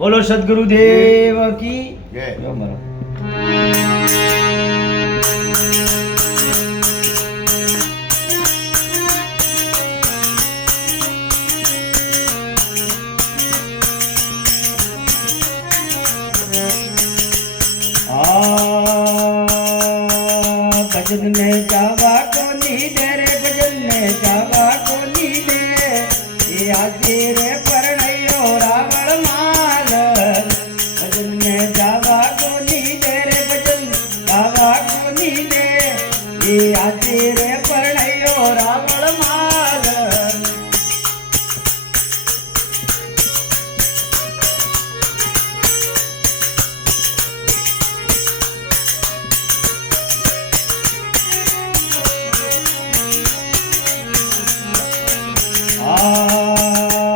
બોલો સદગુરુદેવ કી જય. જો મારો. भजन में जावा को नीदे रे भजन में जावा को नीदे ये आजे रे परणयो रावण माल भजन में जावा को नीदे रे भजन जावा को नीदे ये आजे रे परणयो रावण माल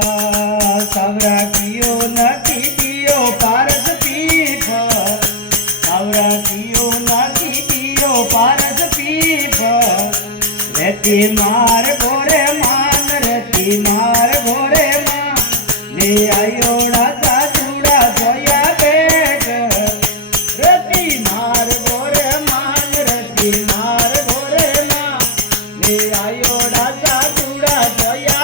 सावरा कियो नदी दियो पारस पीप सावरा कियो नदी दियो पारस पीप रहती मार गोरे मान रहती मार गोरे मान ले आयो राजा चूड़ा जोया बेग रहती मार गोरे मान रहती मार गोरे मान ले आयो राजा चूड़ा जोया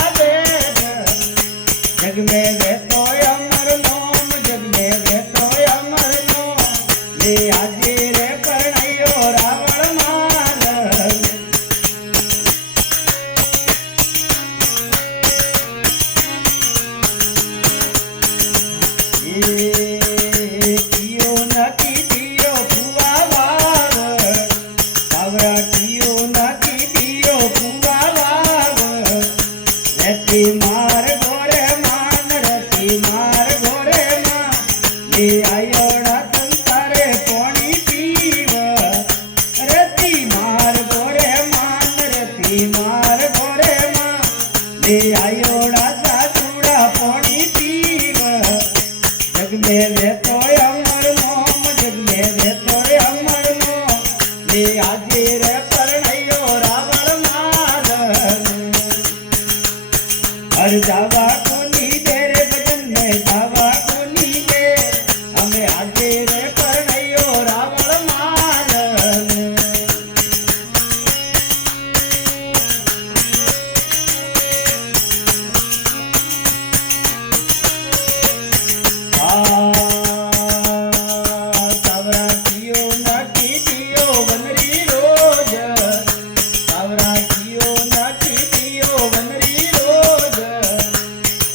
जग में रहतो अमर नोम जग में रहतो अमर नोम ले आजे रे परणयो रावण माल ये कियो नदी दियो फुआ वाव सावरा कियो नदी दियो फुआ वाव रहती मार गोरे मार घोड़े मां ले आयोड़ा संसारे पानी पीव रती मार घोड़े मान रती मार घोड़े मां ले आयोड़ा साचूड़ा पानी पीव जग में रहतो अमर नोम जग में रहतो अमर नोम ले आजे रे परणयो रावण माल हर जावा को नीदे रे भजन में जावा को नीदे हमें आजे रे परणयो रावण माल सावरा कियो नाटी दियो वनरी रोज सावरा कियो नाटी दियो वनरी रोज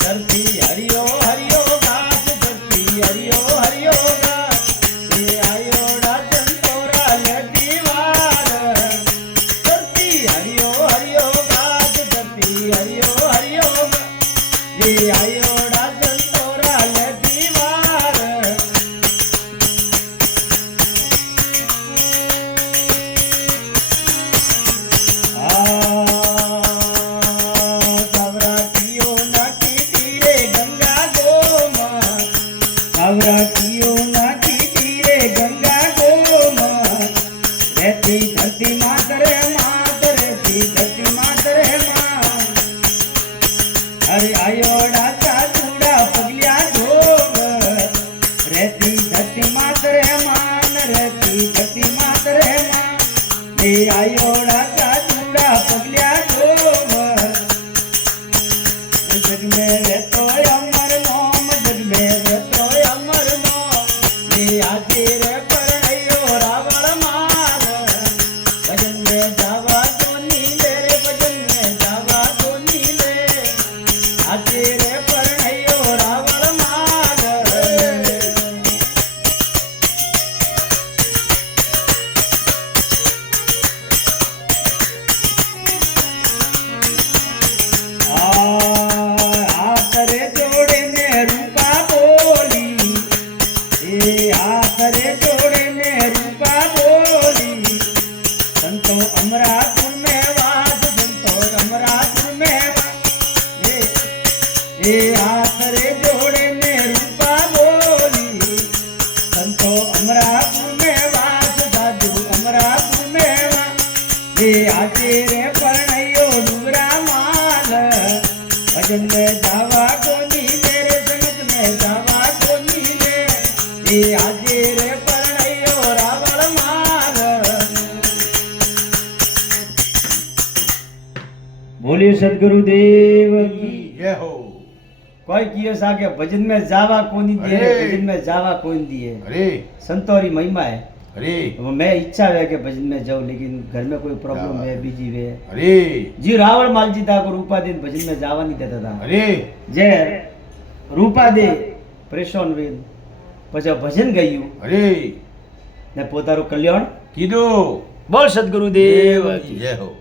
धरती हरियो हरियो घास धरती हरियो हरियो घास ये आयो राजन तोरा ले दीवार धरती हरियो हरियो घास धरती हरियो हरियो घास ये आयो राजन तोरा ले दीवार सावरा कियो नाटी तीरे गंगा गोमा सावरा कियो नाटी तीरे गंगा गोमा रहती धरती मातरे मात रहती धरती मातरे मां अरे आयो राजा चूड़ा पगलिया धोग रहती धरती मातरे मान रहती धरती मातरे मां ले आयो राजा चूड़ा पगलिया धोग जग में रहतो अमर नोम जग में रहतो अमर नोम ले आजे रे परणयो रावण माल भजन में जावा तो नीले रे भजन में जावा तो नीले आजे रे परणयो रावण माल એ આજે રે પરણ્યો રાવળ માર બોલીએ સદગુરુદેવ કી જય હો. કોઈ કિયો सा के भजन में जावा कोनी दिए अरे। भजन में जावा कोनी दिए अरे संतोरी महिमा है अरे वो मैं इच्छा है कि भजन में जाऊं लेकिन घर में कोई प्रॉब्लम है बीजी वे अरे जी रावण मालजी था को रूपा दे भजन में जावा नहीं देता था अरे जे रूपा दे परेशान वे પછી ભજન ગાયું अरे ને પોતાનું કલ્યાણ कीधो બોલ સદગુરુદેવ जय हो.